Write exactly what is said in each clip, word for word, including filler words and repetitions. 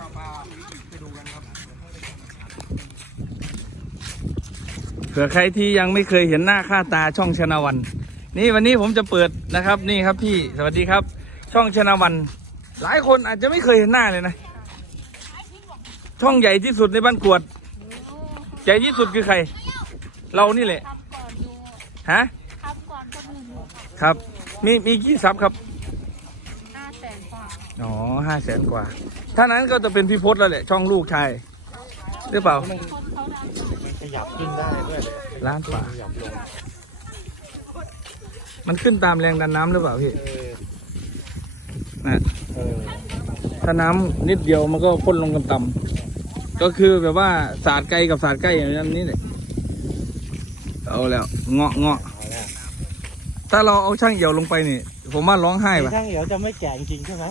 ไปดูกันครับเผื่อใครที่ยังไม่เคยเห็นหน้าค่าตาช่องชนะวันนี่วันนี้ผมจะเปิดนะครับนี่ครับพี่สวัสดีครับช่องชนะวันหลายคนอาจจะไม่เคยเห็นหน้าเลยนะช่องใหญ่ที่สุดในบ้านกวดใหญ่ที่สุดคือใครเรานี่แหละฮะครับมีมีกี่ซับครับห้าแสนกว่าอ๋อห้าแสนกว่าถ้านั้นก็จะเป็นพี่พศแล้วแหละช่องลูกชายหรือเปล่ามันขยับขึ้นได้ด้วยล้านกว่ามันขึ้นตามแรงดันน้ำหรือเปล่าพี่นะถ้าน้ำนิดเดียวมันก็พ่นลงกันต่ำก็คือแบบว่าสาดไกลกับสาดใกล้อย่างนี้เลยเอาแล้วเงาะเงาะถ้าเราเอาช่างเหี่ยวลงไปนี่ผมว่าร้องไห้ป่ะช่างเหี่ยวจะไม่แก่จริงใช่ไหม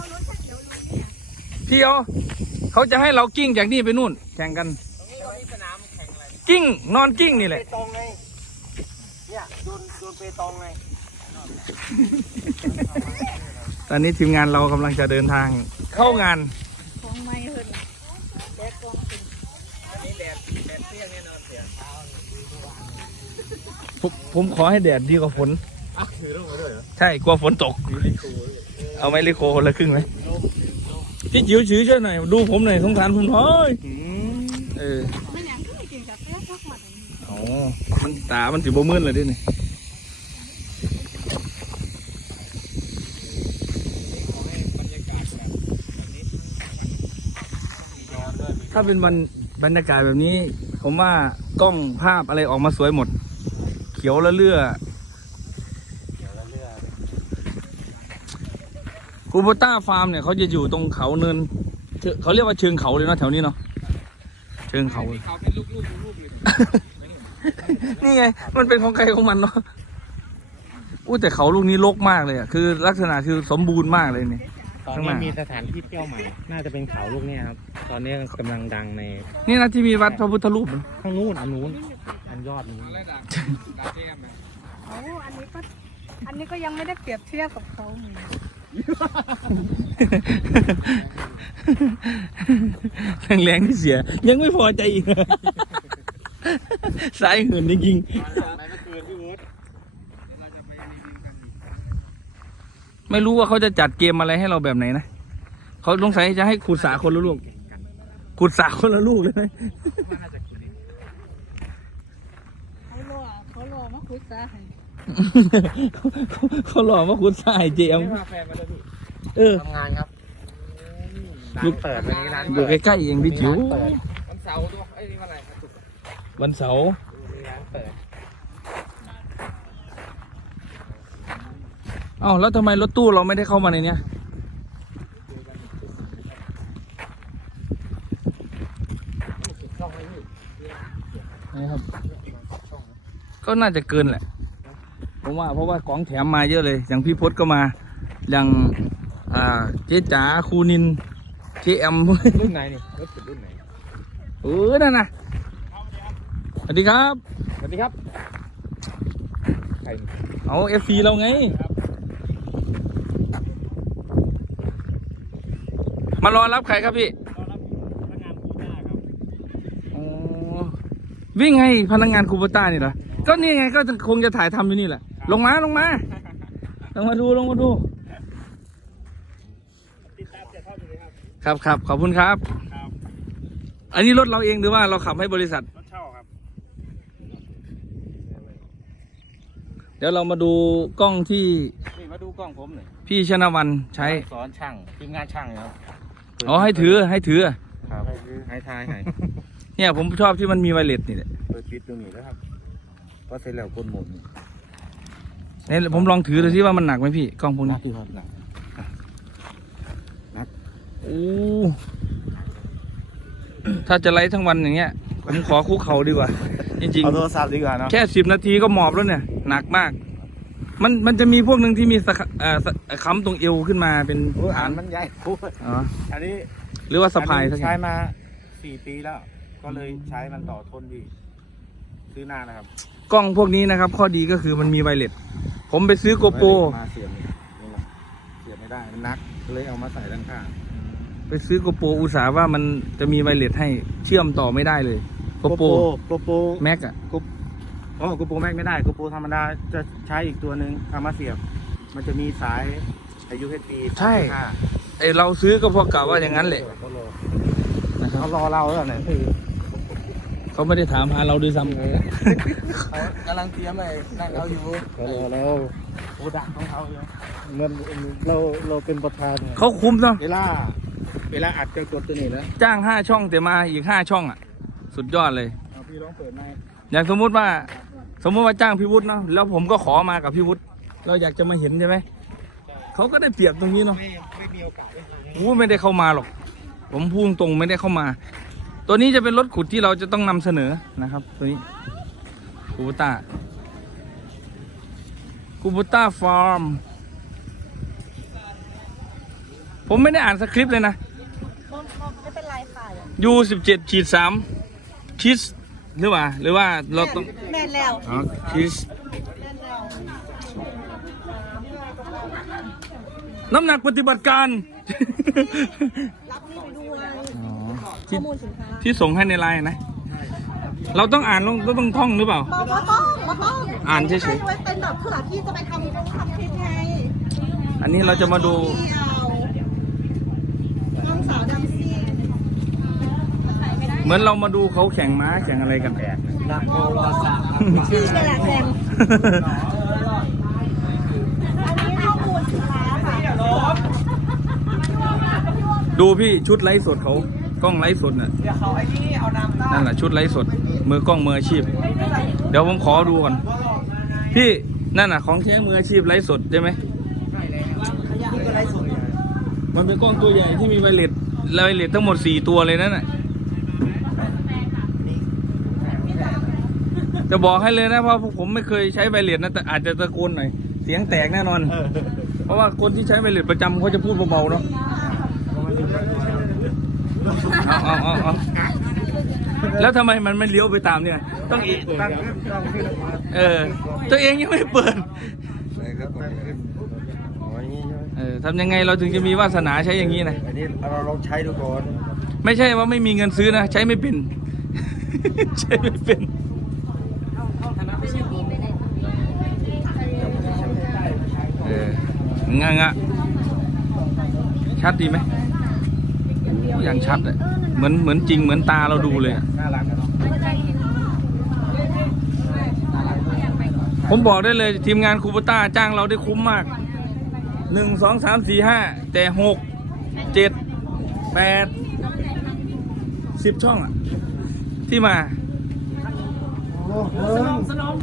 พี่เอาเขาจะให้เรากิ้งจากนี่ไปนู่นแข่งกันกิ้งนอนกิ้งนี่แหละเปตองไงเนี่ยโดนโดนเปตองไงตอนนี้ทีมงานเรากำลังจะเดินทางเข้างานของไม่เหินแดดกองเป็นอันนี้แดดแดดเปรี้ยงแน่นอนเสียผมผมขอให้แดดดีกว่าฝนถือร่มมาด้วยเหรอใช่กลัวฝนตกเอาไหมลิโคคนละครึ่งไหมพี่จิ๋วชื้อช่วยหน่อยดูผมหน่อยสงสารผมหน่อยเออไม่อยากก็ไม่กินกาแฟสักหน่อยอ๋อมันตามันถือโบมืนเลยดิเนี่ยถ้าเป็นบรรบรรยากาศแบบนี้ผมว่ากล้องภาพอะไรออกมาสวยหมดเขียวละเลื่อคูโบต้าฟาร์มเนี่ยเขาจะอยู่ตรงเขาเนินเขาเรียกว่าเชิงเขาเลยเนาะแถวนี้เนาะเชิงเขาเขาเป็นลูกๆลูกๆเลยนี่ไงมันเป็นของใครของมันเนาะอู้แต่เขาลูกนี้รกมากเลยอ่ะคือลักษณะคือสมบูรณ์มากเลยเนี่ยตอนนี้มีสถานที่เที่ยวใหม่น่าจะเป็นเขาลูกนี้ครับตอนนี้กำลังดังในนี่นะที่มีวัดพระพุทธรูปข้างนู้นอันนู้นอันยอดนู้นโอ้อันนี้ก็อันนี้ก็ยังไม่ได้เปรียบเทียบกับเขาเหมือนแรงๆที่เสียยังไม่พอใจอีกสายหื่นจริงๆไม่รู้ว่าเขาจะจัดเกมอะไรให้เราแบบไหนนะเขาสงสัยจะให้ขุดสาคนละลูกขุดสาคนละลูกเลยนะเขาหล่อเขาหล่อมาขุดสาให้เขาหล่อมาขุดสาให้เจมเออทำงานครับร้านเปิดวันนี้ร้านอยู่ใกล้ๆเองพี่จิ๋ววันเสาร์ด้วยไอ้นี่วันอะไรวันเสาร์ร้านเปิดอ้าวแล้วทำไมรถตู้เราไม่ได้เข้ามาในเนี้ยนะครับก็น่าจะเกินแหละผมว่าเพราะว่าของแถมมาเยอะเลยอย่างพี่พศก็มาอย่างอ่าเจ๊จ๋าครูนินเจแอมรุ่นไหนนี่รถติดรุ่นไหนเออนั่นนะสวัสดีครับสวัสดีครับใครเอาเอฟซีเราไงมารอรับใครครับพี่วิ่งให้พนักงานคูโบต้านี่เหรอก็นี่ไงก็คงจะถ่ายทำอยู่นี่แหละลงมาลงมาลงมาดูลงมาดูครับครับขอบคุณครับอันนี้รถเราเองหรือว่าเราขับให้บริษัทรถเช่าครับเดี๋ยวเรามาดูกล้องที่นี่มาดูกล้องผมหน่อยพี่ชนะวันใช้สอนช่างทีมงานช่างครับอ๋อให้ถือให้ถือครับให้ทายให้เนี่ยผมชอบที่มันมีไวเลสนี่แหละเปิดปิดตรงนี้แล้วครับพอเสร็จแล้วกดโหมดเนี่ยผมลองถือดูที่ว่ามันหนักไหมพี่กล้องพวกนี้ที่หนักหนักโอ้ถ้าจะไลฟ์ทั้งวันอย่างเงี้ยผมขอคุกเข่าดีกว่าจริงๆเอาโทรศัพท์ดีกว่าเนาะแค่สิบนาทีก็หมอบแล้วเนี่ยหนักมากมันมันจะมีพวกหนึ่งที่มีสะอ่าค้ำตรงเอวขึ้นมาเป็นฐานมันใหญ่พูดอ๋ออันนี้หรือว่าสะพายใช้มาสี่ปีแล้วก็เลยใช้มันต่อทนดีซื้อหน้านะครับกล้องพวกนี้นะครับข้อดีก็คือมันมีไวเลสผมไปซื้อโกโปรมาเสียบนี่เสียบไม่ได้มันนักเลยเอามาใส่ด้านข้างไปซื้อโกโปรอุตส่าห์ว่ามันจะมีไวเลสให้เชื่อมต่อไม่ได้เลยโกโปรโกโปรแม็กอะอ๋อโกโปรแม็กไม่ได้โกโปรธรรมดาจะใช้อีกตัวหนึ่งเอามาเสียบ มันจะมีสายอายุ ยู เอช บีใช่ไอเราซื้อก็เพราะกะว่าอย่างนั้นแหละนะครับเขารอเราแล้วเนี่ยคือเขาไม่ได้ถามหาเราด้วยซ้ำกำลังเตรียมไอ้นั่งเขาอยู่รอแล้วโอ้ดักของเขาอยู่เงินเราเราเป็นประธานเขาคุ้มเนาะเวลาเวลาอัดจะกดตัวนี้นะจ้างห้าช่องแต่มาอีกห้าช่องอ่ะ สุดยอดเลยเอาพี่ลองเปิดไหมอย่างสมมุติว่า สมมุติว่าจ้างพี่วุฒิเนาะแล้วผมก็ขอมากับพี่วุฒิเราอยากจะมาเห็นใช่ไหมเขาก็ได้เปรียบตรงนี้เนาะไม่ไม่มีโอกาสได้โอ้ไม่ได้เข้ามาหรอก ผมพูดตรงไม่ได้เข้ามา ตัวนี้จะเป็นรถขุดที่เราจะต้องนำเสนอนะครับ ตัวนี้คูบูต้าคูบูต้าฟาร์มผมไม่ได้อ่านสคริปต์เลยนะไม่เป็นไรค่ะยูสิบเจ็ดขีดสามคิสหรือว่าหรือว่าเราต้องแม่นแล้วอ๋อคิสน้ำหนักปฏิบัติการรับนี่ไปด้วยอ๋อข้ที่อมูลสินค้าที่ส่งให้ในไลน์นะ เราต้องอ่านเราต้องท่องหรือเปล่าบอกว่าต้องบอกต้องอ่านเฉยๆให้ไว้เป็นแบบเผื่อที่จะไปทำทำคลิปไงอันนี้เราจะมาดูเดี่ยวน้องสาวดังซี่เหมือนเรามาดูเขาแข่งม้าแข่งอะไรกันนักโมภาษาชื่อนี่แหละแซมอันนี้ข้อมูลสินค้าค่ะดูพี่ชุดไลฟ์สดเขากล้องไลฟ์สดน่ะนั่นแหละชุดไลฟ์สด มือกล้องมืออาชีพ เดี๋ยวผมขอดูก่อนพี่นั่นน่ะของแท้มืออาชีพไลฟ์สดใช่ไหมมันเป็นกล้องตัวใหญ่ที่มีไวเลสไวเลสทั้งหมดสี่ตัวเลยนั่นน่ะจะบอกให้เลยนะเพราะผมไม่เคยใช้ไวเลสนะแต่อาจจะตะโกนหน่อยเสียงแตกแน่นอน เพราะว่าคนที่ใช้ไวเลสประจำเขาจะพูดเบาๆเนาะเอาเอาเอาเอาแล้วทำไมมันไม่เลี้ยวไปตามเนี่ย ต้องอีตั้งขึ้นตั้งขึ้นเออ ตัวเองยังไม่เปิดครับตั้งขึ้นอ๋ออย่างนี้ใช่ไหมเออทำยังไงเราถึงจะมีวาสนาใช้อย่างนี้นะอันนี้เราลองใช้ดูก่อนไม่ใช่ว่าไม่มีเงินซื้อนะ ใช้ไม่เป็น ใช้ไม่เป็น เอองะงะชัดดีไหมอย่างชัดเลยเหมือนเหมือนจริงเหมือนตาเราดูเลยอะน่ารักนะผมบอกได้เลยทีมงานคูปต้าจ้างเราได้คุ้มมากหนึ่งสองสามสี่ห้าแต่หกเจ็ดแปดสิบช่องอะที่มาสนมสนม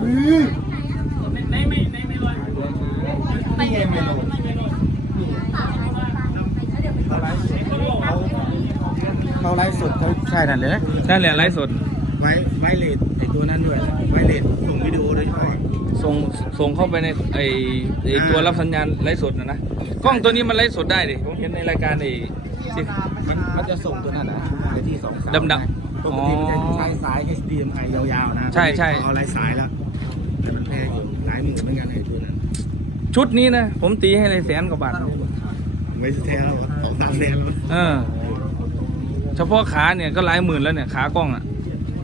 เขาไลฟ์สดเขาใช่นั่นเลยนั่นแหละไลฟ์สดไว้ไว้เลดไอตัวนั้นด้วยไว้เลดส่งวิดีโอด้วยใช่ไหมส่งส่งเข้าไปในไอไอตัวรับสัญญาณไลฟ์สดนะนะกล้องตัวนี้มันไลฟ์สดได้ดิผมเห็นในรายการไอที่มันมันจะส่งตัวนั้นนะในที่สองสายดำๆปกติมันจะใช้สาย เอช ดี เอ็ม ไอ ยาวๆนะใช่ใช่เอาหลายสายแล้วแต่มันแพงอยู่หลายหมื่นเหมือนกันไอ้ตัวนั้นชุดนี้นะผมตีให้เลยแสนกว่าบาทไม่แท้แล้วสองสามแสนแล้วเออเฉพาะขาเนี่ยก็หลายหมื่นแล้วเนี่ยขากล้องอ่ะ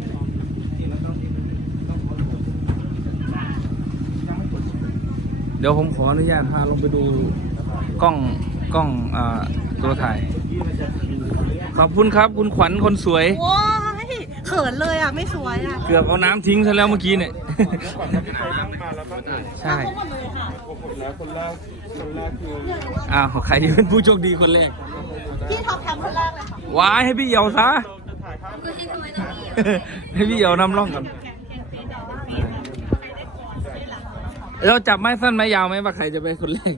เดี๋ยวผมขออนุญาตพาลงไปดูกล้องกล้องอ่าตัวถ่าย ขอบคุณครับคุณขวัญคนสวยโอ้ยเขินเลยอ่ะ ไม่สวยอ่ะเกือบเอาน้ำทิ้งซะแล้วเมื่อกี้เนี่ย ใช่หมดเลยค่ะแล้วคนแรกคนแรกคืออ้าวใครเป็นผู้โชคดีคนแรกพี่ท็อปแคมคนแรกเลยค่ะวายให้พี่เหยาซะ ให้พี่เหยานำร่องก่อนเราจับไม้สั้นไม้ยาวไหมว่าใครจะเป็นคนแรก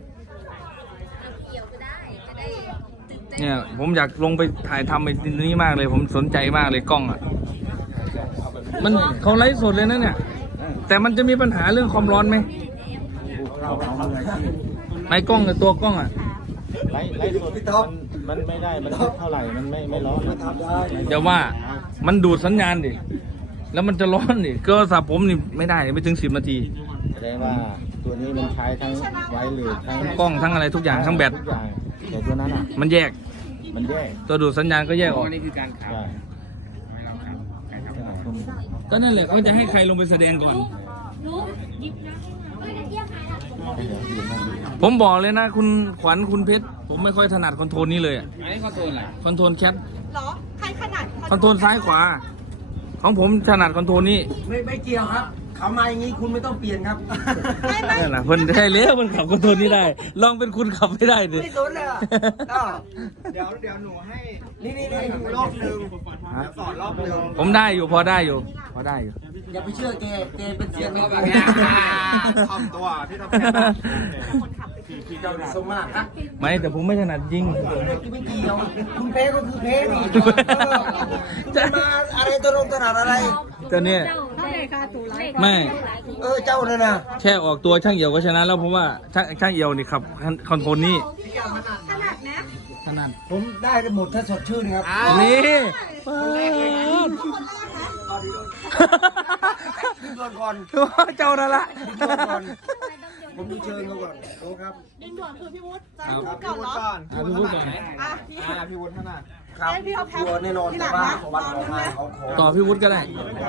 เนี่ยผมอยากลงไปถ่ายทำไอ้นี้มากเลย ผมสนใจมากเลยกล้องอ่ะ มันเขาไลฟ์สดเลยนะเนี่ย แต่มันจะมีปัญหาเรื่องความร้อนไหมไม้กล้องกับตัวกล้องอ่ะไลฟ์ไลฟ์สดพี่ท็อปมันไม่ได้มันเท่าไหร่มันไม่ไม่ร้อนทำได้เดี๋ยวว่ามันดูดสัญญาณดิ แล้วมันจะร้อนดิก็สับผมนี่ไม่ได้ไม่ถึงสิบนาทีแสดงว่าตัวนี้มันใช้ทั้งไวเลสทั้งทั้งกล้องทั้งอะไรทุกอย่างทั้งแบตทุกอย่างแต่ตัวนั้นอ่ะมันแยกมันแย่ตัวดูดสัญญาณก็แยกออกนี่คือการขับใช่ไม่เราขับใครขับก่อนก็นั่นแหละเขาจะให้ใครลงไปแสดงก่อน ผมบอกเลยนะคุณขวัญคุณเพชรผมไม่ค่อยถนัดคอนโทรลนี้เลยอะอันนี้คอนโทรลอะไรคอนโทรลแคปเหรอ ใครขนาดคอนโทรลซ้ายขวา ของผมถนัดคอนโทรลนี้ไม่ไม่เกี่ยวครับเขามาอย่างนี้คุณไม่ต้องเปลี่ยนครับไม่ไม่นั่นแหละคนได้แล้วมันขับคอนโทรลนี้ได้ ลองเป็นคุณขับไม่ได้ดิไม่สนเลยอ่ะก็เดี๋ยวเดี๋ยวหนูให้นี่นี่นี่รอบหนึ่งเดี๋ยวสอนรอบหนึ่งผมได้อยู่พอได้อยู่ พอได้อยู่อย่าไปเชื่อแกแกเป็นเสียงก็เขาแบแบบ บนี้นี้ทำตัวที่ทำแค่นั้นพี่เจ้าสมมากครับไม่แต่ผมไม่ถนัดยิงไม่เกี่ยวคุณเพ้ก็คือเพ้นี่จะมาอะไรตรงตนาดอะไรแต่เนี่ยถ้าเด็กค่ะตูไลฟ์ไม่เออเจ้านั่นน่ะแค่ออกตัวช่างเอี่ยวก็ชนะแล้วเพราะว่าช่างช่างเอี่ยวนี่ขับคอนโทรลนี้ขนาดนะถนัดผมได้หมดถ้าสดชื่นครับนี่ปาดโดนก่อนเจ้านั่นละโดนก่อนผมมีเชิญเขาก่อนโอ้ครับดินด่วนคือพี่วุฒิจะครับพูดก่อนเหรออ่ะพี่พูดก่อนอ่ะพี่อ่าพี่วุฒิถนัดครับให้พี่เอาแพ็คตัวแน่นอนที่หแต่ลังว่านะวันออกมาเขาขอต่อพี่วุฒิก็ได้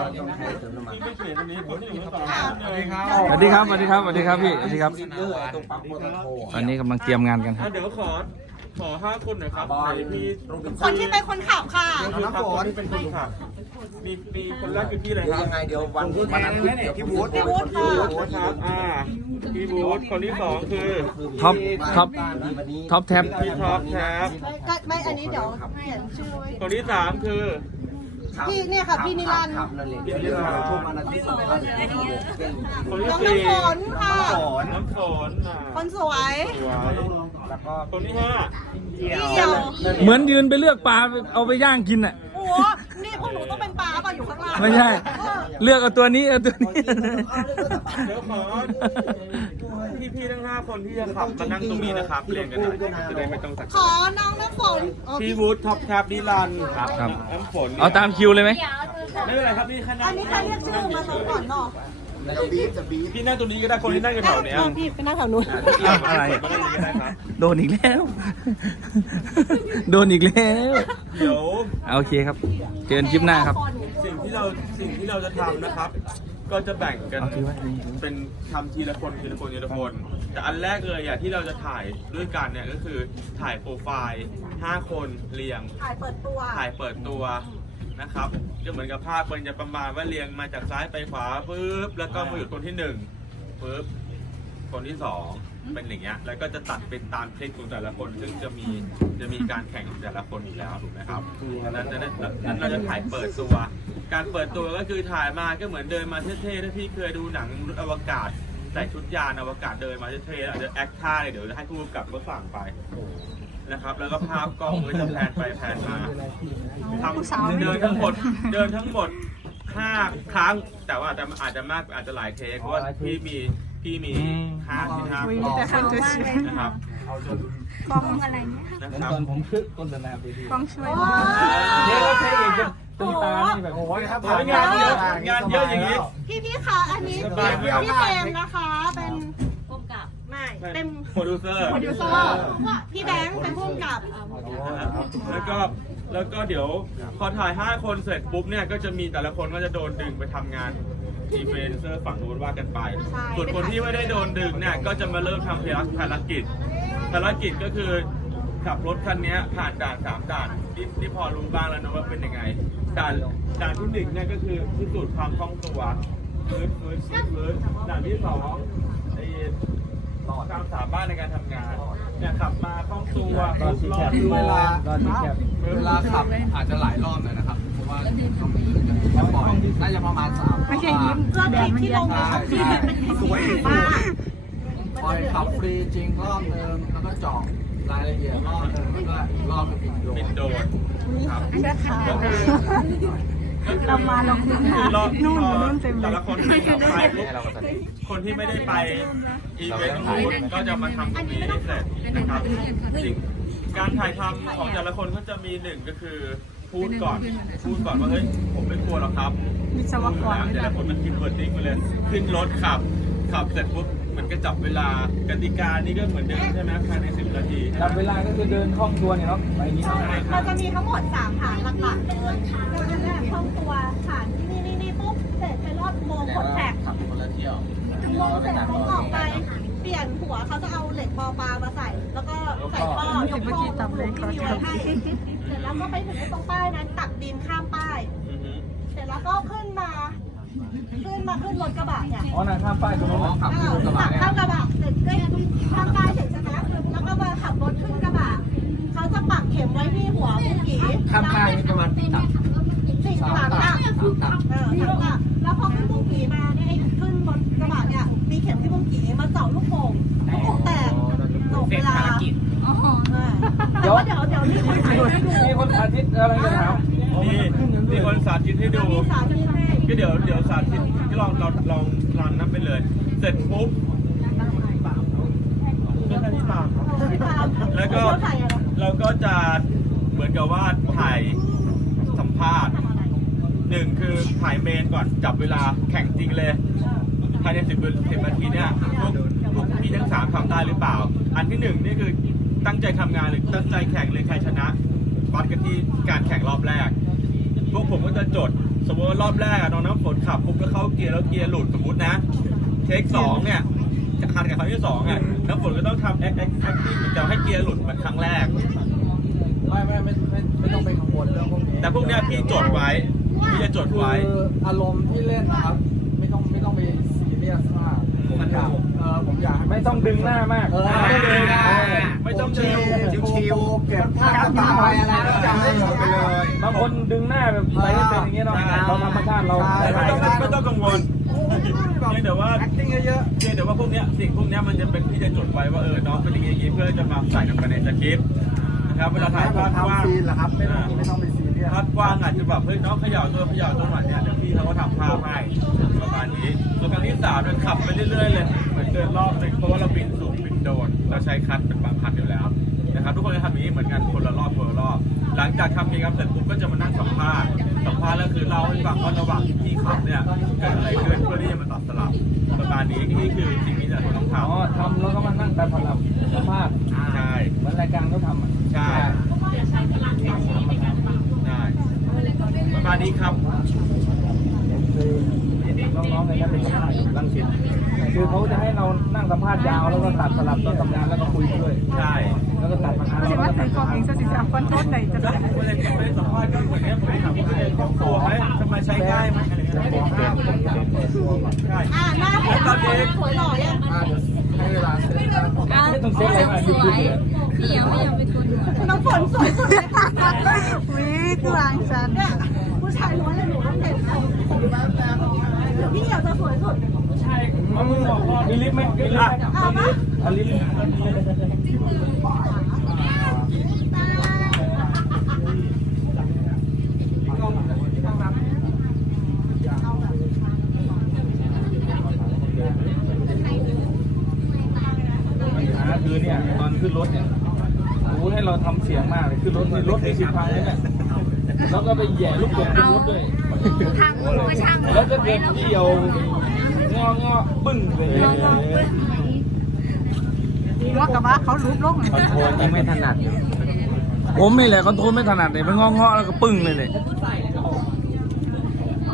สวัสดีครับสวัสดีครับสวัสดีครับสวัสดีครับพี่สวัสดีครับซิลเดอร์ตรงปั๊มปตทตอนนี้กำลังเตรียมงานกันครับเดี๋ยวขอ ขอห้าคนหน่อยครับบอลไหนมีโรบินคสันนที่เป็นคนขับค่ะน้ำฝนที่เป็นคนขับ มีมีคนแรกคือพี่อะไรเดี๋ยวครับยังไงเดี๋ยววันวันอาทิตย์เดี๋ยวพี่บูธพี่วุฒิค่ะพี่บูธครับ อ่า พี่บูธคนที่สองคือท็อปท็อปวันนี้ท็อปแท็บพี่ท็อปครับไม่ไม่อันนี้เดี๋ยวเขียนชื่อไว้คนที่สามคือพี่เนี่ยค่ะพี่นิรันดร์ครับนั่นเองเดี๋ยวเราช่วงวันอาทิตย์สองวันเป็นคนที่น้องสี่น้ำฝนค่ะน้ำฝนน้ำฝนอ่าคนสวยสวยแล้วก็คนที่ห้าพี่เหี่ยวเหมือนยืนไปเลือกปลาเอาไปย่างกินอ่ะโอ้โหนี่พวกหนูต้องเป็นปลาป่ะอยู่ข้างล่างไม่ใช่ เลือกเอาตัวนี้เอาตัวนี้เดี๋ยวขอพี่พี่ๆทั้งห้าคนที่จะขับมานั่งตรงนี้นะครับเรียงกันหน่อยจะได้ไม่ต้องสักขอน้องน้ำฝนอ๋อพี่วูดท็อปแคปนิรันดร์ครับครับน้ำฝนเอาตามคิวเลยไหมไม่เป็นไรครับพี่แค่นั่อังนนี้ใครเรียกชื่อมาสองก่อนเนาะพี่นั่งตรงนี้ก็ได้คนที่นั่งอยู่แถวเนี้ยอ่ะพี่ไปนั่งแถวนู้นอ้าวอะไรมานั่งตรงนี้ก็ได้ครับโดนอีกแล้ว โดนอีกแล้วเดี๋ยวโอเคครับ เจอกันคลิปหน้าครับสิ่งที่เราสิ่งที่เราจะทำนะครับ ก็จะแบ่งกันเอาที่ไว้นี่เป็นทำทีละคนทีละคนทีละคนแต่อันแรกเลยอ่ะที่เราจะถ่ายด้วยกันเนี่ยก็คือถ่ายโปรไฟล์ห้าคนเรียงถ่ายเปิดตัวถ่ายเปิดตัวนะครับก็เหมือนกับภาพมันจะประมาณว่าเรียงมาจากซ้ายไปขวาปุ๊บแล้วก็มาอยู่คนที่หนึ่งปุ๊บคนที่สองเป็นอย่างเงี้ยแล้วก็จะตัดเป็นตามคลิปของแต่ละคน ซึ่งจะมีจะมีการแข่งของแต่ละคนอยู่แล้วถูกไหมครับดังนั้นดังนั้นดังนั้นเราจะถ่ายเปิดตัว การเปิดตัวก็คือถ่ายมาก็เหมือนเดินมาเท่ๆถ้าพี่เคยดูหนังมนุษย์อวกาศใส่ชุดยานอวกาศเดินมาเท่ๆอาจจะแอคท่าเลยเดี๋ยวจะให้ผู้กำกับก็สั่งไปนะครับแล้วก็ภาพกล้องก็จะแพนไปแพนมา ทำเดินทั้งหมดเดินทั้งหมดห้าครั้ง แต่ว่าอาจจะอาจจะมากอาจจะหลายเทคเพราะว่าพี่มีพี่มีห้าที่ห้ามีแต่คำสวยนะครับกล้องอะไรเนี่ยนะครับตอนผมคือต้นสนามไปดีกล้องช่วยเดี๋ยวเราใช้เองจะตีตานี่แบบโอ้ยครับโอ้ยงานเยอะงานเยอะอย่างนี้พี่พี่คะอันนี้สบายไหมครับพี่เฟรมนะคะ เป็นผู้กำกับไม่เป็นโปรดิวเซอร์โปรดิวเซอร์พี่แบงค์เป็นผู้กำกับแล้วก็แล้วก็เดี๋ยวพอถ่ายห้าคนเสร็จปุ๊บเนี่ยก็จะมีแต่ละคนก็จะโดนดึงไปทำงานอีเวนเซอร์ฝั่งนู้นว่ากันไป ส่วนคนที่ไม่ได้โดนดึงเนี่ยก็จะมาเริ่มทำภารกิจภารกิจก็คือขับรถคันนี้ผ่านด่านสามด่านที่ที่พอรู้บ้างแล้วนะว่าเป็นยังไงด่านด่านที่หนึ่งเนี่ยก็คือพิสูจน์ความคล่องตัวฟื้นฟื้นฟื้นฟื้นด่านที่สองไอ้ความสามารถในการทำงานเนี่ยขับมาคล่องตัวรอดด้วยเวลาเวลาขับอาจจะหลายรอบหน่อยนะครับ เพราะว่าจะปล่อยน่าจะประมาณสามไม่ใช่ยิ้มเสื้อแดงที่ลงในช้อปปี้เป็นสวยมากปล่อยขับฟรีจริงรอบนึงแล้วก็เจาะรายละเอียดรอบนึงแล้วก็อีกรอบก็บินโดรบินนโดรนครับเสื้อขาวเรามาลงทุนรอบนู่นนู่นเต็มเลยแต่ละคนที่ไปปุ๊บคนที่ไม่ได้ไปอีเวนต์นู้นก็จะมาทำตรงนี้ให้เสร็จนะครับสิ่งการถ่ายทำของแต่ละคนก็จะมีหนึ่งก็คือพูดก่อน พูดก่อนว่าเฮ้ยผมไม่กลัวหรอกครับวิศวกรแต่ละคนมันคิดเวิร์ดดิ้งไปเลยขึ้นรถขับขับเสร็จปุ๊บมันก็จับเวลากติกานี่ก็เหมือนเดิมใช่ไหมภายในสิบนาทีจับเวลาก็คือเดินคล่องตัวเนี่ยเนาะไปอย่างนี้มันจะมีทั้งหมดสามฐานหลักๆเลยจะเป็นแรกคล่องตัวฐานนี่นี่นี่ปุ๊บเสร็จไปรอบอุโมงค์ขนแท็กขับคนละเที่ยวอุโมงค์เสร็จปุ๊บออกไป เปลี่ยนหัวเขาจะเอาเหล็กปอปลามาใส่ แล้วก็ใส่ป้อยกโป้ที่มีไว้ให้เสร็จแล้วก็ไปถึงตรงป้ายนั้นตักดินข้ามป้ายอือฮึเสร็จแล้วก็ขึ้นมา ขึ้นมาขึ้นรถกระบะเนี่ยอ๋อนะข้ามป้ายตรงนู้นขับอ้าวรถกระบะขับข้ามกระบะเสร็จก็ข้ามป้ายเสร็จใช่ไหมแล้วก็มาขับรถขึ้นกระบะเขาจะปักเข็มไว้ที่หัวบุ้งกีข้ามค่ายนี่ประมาณตับสิ่งสามอะเออสามอะแล้วพอขึ้นบุ้งกีมาเนี่ยไอ้ขึ้นรถกระบะเนี่ยมีเข็มที่บุ้งกีมาเจาะลูกโป่งลูกโป่งแตกตกเวลาเออแต่ว่าเดี๋ยวเดี๋ยวมีคนถ่ายให้ดูมีคนอาทิตย์อะไรจะถามนี่มีคนสาธิตให้ดูมีสาธิตให้ก็เดี๋ยวเดี๋ยวสาธิตก็ลองเราลองรันนับไปเลย เสร็จปุ๊บเป็นอันที่สามแล้วก็เขาถ่ายอะไรเราก็จะเหมือนกับว่าถ่ายสัมภาษณ์หนึ่งคือถ่ายเมนก่อนจับเวลาแข่งจริงเลยภายในสิบสิบนาทีเนี่ยพวกพวกพี่ทั้งสามทำได้หรือเปล่า อันที่หนึ่งนี่คือตั้งใจทำงานหรือตั้งใจแข่งเลยใครชนะวัดกันที่การแข่งรอบแรก พวกผมก็จะจดสมมติว่ารอบแรกอะน้องน้ำฝนขับปุ๊บก็เข้าเกียร์แล้วเกียร์หลุดสมมตินะเทคสองเนี่ยจะคันกับครั้งที่สองอะน้ำฝนก็ต้องทำแอคแอคแอคที่จะให้เกียร์หลุดเหมือนครั้งแรกไม่ไม่ไม่ไม่ไม่ต้องไปกังวลเรื่องพวกนี้แต่พวกเนี้ยพี่จดไว้พี่จะจดไว้คืออารมณ์ที่เล่นนะครับ ไม่ต้องไม่ต้องไปซีเรียสมากผมอยากเออผมอยากให้ไม่ต้องดึงหน้ามากเออไม่ดึงหน้าไม่ต้องชิวชิวชิวๆเก็บภาพตาไปอะไรก็จะให้หมดไปเลยบางคนดึงหน้าแบบไปไม่เป็นอย่างเงี้ยเนาะเราธรรมชาติเราไม่ต้องไม่ต้องกังวลเพียงแต่ว่า acting เยอะเพียงแต่ว่าพวกเนี้ยสิ่งพวกเนี้ยมันจะเป็นพี่จะจดไว้ว่าเออน้องเป็นอย่างงี้เพื่อจะมาใส่กันไปในสคริปต์นะครับเวลาๆถ่ายภาพกว้างทำซีนเหรอครับไม่ต้องไม่ต้องไปซีเรียสภาพกว้างอาจจะแบบเฮ้ยน้องเขย่าตัวเขย่าตัวหน่อยเนี่ยเดี๋ยวพี่เขาก็ทำภาพให้ประมาณนี้ส่วนครั้งที่สามเนี่ยขับไปเรื่อยๆเลยเหมือนเดินรอบหนึงเพราะว่าเราบินสูงบินโดนเราใช้คัทเป็นบางคัทอยู่แล้วนะครับทุกคนจะทำอย่างนี้เหมือนกันคนละรอบคนละรอบหลังจากทำกิจกรรมเสร็จปุ๊บก็จะมานั่งสัมภาษณ์สัมภาษณ์แล้วคือเล่าให้ฟังว่าระหว่างที่พี่ขับเนี่ยเกิดอะไรขึ้นเพื่อที่จะมาตัดสลับประมาณนี้นี่คือสิ่งที่เราต้องทอ๋อทำแล้วก็มานั่งแต่ผลับสัมภาษณ์ำใช่เหมือนรายการเขาทำอ่ะใช่ใช่ประมาณนี้ครับน้องๆในนั้นเป็นสัมภาษณ์อยู่รังสิตคือเขาจะให้เรานั่งสัมภาษณ์ยาวแล้วก็ตัดสลับตอนทำงานแล้วก็คุยด้วยใช่แล้วก็ตัดมาหาสิเราว่าแล้วก็ถืตัอดกล่องเองจะสิจะคอนโทรลไหนจะได้เวลาไม่ได้สัมภาษณ์ก็เหมือนเนี้ยผมถามว่าเรื่องครอบครัวไหมทำไมใช้ง่ายไหมอะไรเงี้ยใช่อ่าหน้าผมสวยหล่อยังอ่าเดี๋ยวให้เวลาเสร็จแล้วไม่ต้องเซ็ตอะไรมาดูดูเลยพี่ยังไม่ยอมไปกดหัวน้องฝนสวยสุดเลยค่ะวิกลางฉันเนี่ยผู้ชายล้วนเลยหนูต้องเห็นพี่อยากจะสวยสุดเอามือบอกพ่อมีลิฟต์ไหมมีลิฟต์ไหมเอาปะเอาลิฟต์ปัญหาคือเนี่ยตอนขึ้นรถเนี่ยรู้ให้เราทำเสียงมากเลยขึ้นรถนี่รถมีสิบพันเลยเนี่ยแล้วก็ไปแย่ลูกกดขึ้นรถด้วยทางมือก็ช่างแล้วจะเดินเกี่ยวงองอปึ้งเลยว่ากับว่าเขารูปลงคอนโทรลไม่ถนัดผมนี่แหละคอนโทรลไม่ถนัดเลยไปงองอแล้วก็ปึ้งเลยเลยเ